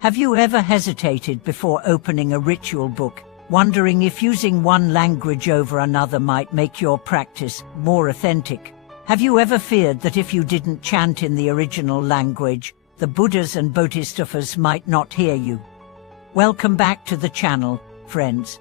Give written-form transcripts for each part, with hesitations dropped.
Have you ever hesitated before opening a ritual book, wondering if using one language over another might make your practice more authentic? Have you ever feared that if you didn't chant in the original language, the Buddhas and Bodhisattvas might not hear you? Welcome back to the channel, friends.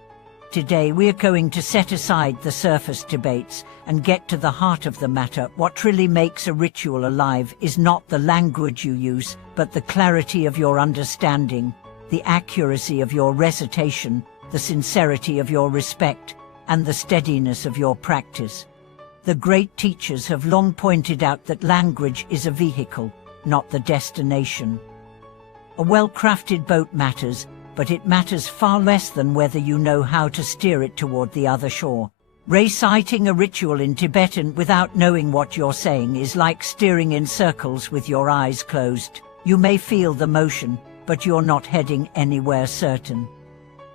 Today we are going to set aside the surface debates and get to the heart of the matter. What truly makes a ritual alive is not the language you use, but the clarity of your understanding, the accuracy of your recitation, the sincerity of your respect, and the steadiness of your practice. The great teachers have long pointed out that language is a vehicle, not the destination. A well-crafted boat matters, but it matters far less than whether you know how to steer it toward the other shore. Reciting a ritual in Tibetan without knowing what you're saying is like steering in circles with your eyes closed. You may feel the motion, but you're not heading anywhere certain.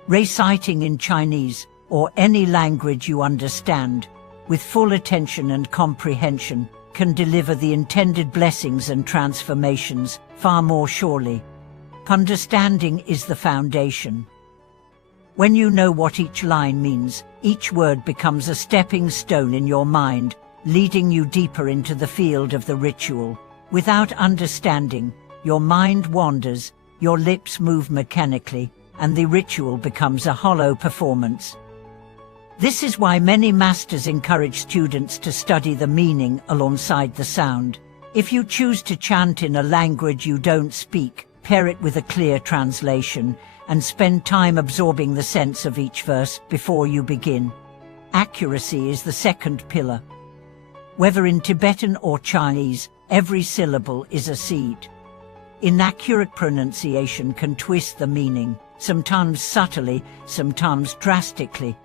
Reciting in Chinese, or any language you understand, with full attention and comprehension, can deliver the intended blessings and transformations far more surely. Understanding is the foundation. When you know what each line means, each word becomes a stepping stone in your mind, leading you deeper into the field of the ritual. Without understanding, your mind wanders, your lips move mechanically, and the ritual becomes a hollow performance. This is why many masters encourage students to study the meaning alongside the sound. If you choose to chant in a language you don't speak, pair it with a clear translation, and spend time absorbing the sense of each verse before you begin. Accuracy is the second pillar. Whether in Tibetan or Chinese, every syllable is a seed. Inaccurate pronunciation can twist the meaning, sometimes subtly, sometimes drastically.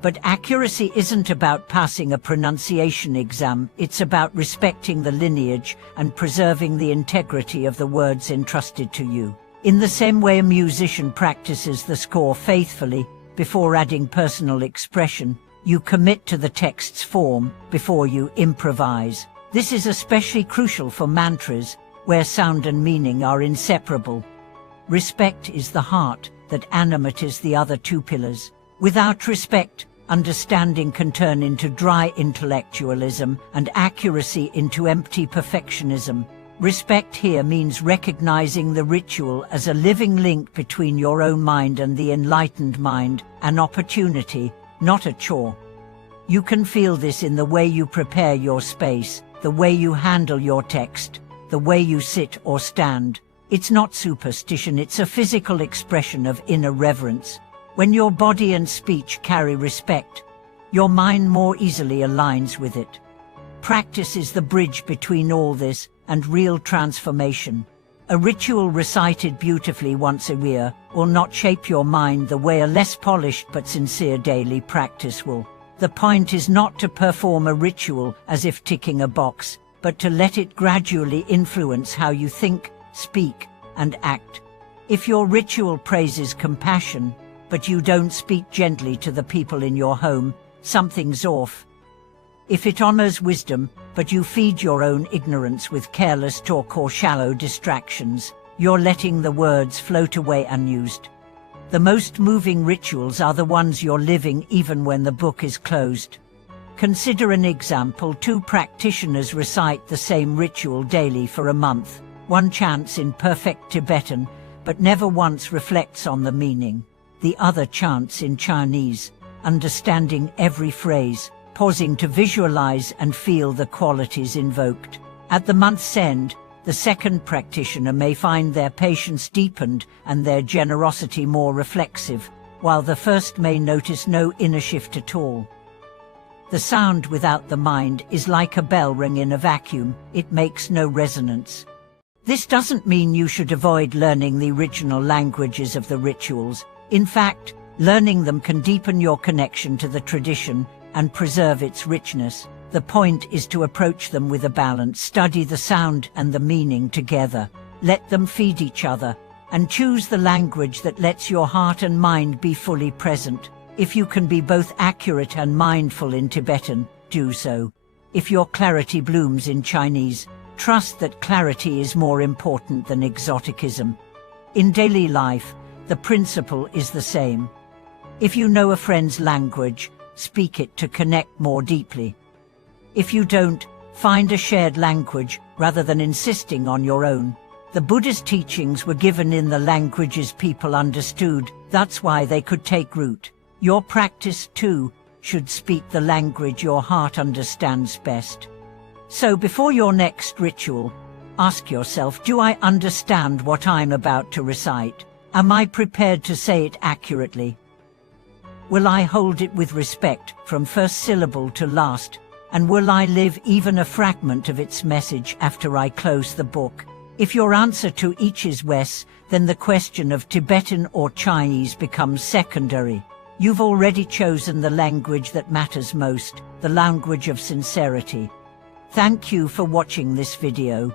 But accuracy isn't about passing a pronunciation exam, it's about respecting the lineage and preserving the integrity of the words entrusted to you. In the same way a musician practices the score faithfully, before adding personal expression, you commit to the text's form before you improvise. This is especially crucial for mantras, where sound and meaning are inseparable. Respect is the heart that animates the other two pillars. Without respect, understanding can turn into dry intellectualism and accuracy into empty perfectionism. Respect here means recognizing the ritual as a living link between your own mind and the enlightened mind, an opportunity, not a chore. You can feel this in the way you prepare your space, the way you handle your text, the way you sit or stand. It's not superstition, it's a physical expression of inner reverence. When your body and speech carry respect, your mind more easily aligns with it. Practice is the bridge between all this and real transformation. A ritual recited beautifully once a year will not shape your mind the way a less polished but sincere daily practice will. The point is not to perform a ritual as if ticking a box, but to let it gradually influence how you think, speak, and act. If your ritual praises compassion, but you don't speak gently to the people in your home, something's off. If it honors wisdom, but you feed your own ignorance with careless talk or shallow distractions, you're letting the words float away unused. The most moving rituals are the ones you're living even when the book is closed. Consider an example. Two practitioners recite the same ritual daily for a month. One chants in perfect Tibetan, but never once reflects on the meaning. The other chants in Chinese, understanding every phrase, pausing to visualize and feel the qualities invoked. At the month's end, the second practitioner may find their patience deepened and their generosity more reflexive, while the first may notice no inner shift at all. The sound without the mind is like a bell ring in a vacuum, it makes no resonance. This doesn't mean you should avoid learning the original languages of the rituals. In fact, learning them can deepen your connection to the tradition and preserve its richness. The point is to approach them with a balance, study the sound and the meaning together, let them feed each other, and choose the language that lets your heart and mind be fully present. If you can be both accurate and mindful in Tibetan, do so. If your clarity blooms in Chinese, trust that clarity is more important than exoticism. In daily life, the principle is the same. If you know a friend's language, speak it to connect more deeply. If you don't, find a shared language rather than insisting on your own. The Buddha's teachings were given in the languages people understood. That's why they could take root. Your practice, too, should speak the language your heart understands best. So before your next ritual, ask yourself, do I understand what I'm about to recite? Am I prepared to say it accurately? Will I hold it with respect from first syllable to last? And will I live even a fragment of its message after I close the book? If your answer to each is yes, then the question of Tibetan or Chinese becomes secondary. You've already chosen the language that matters most, the language of sincerity. Thank you for watching this video.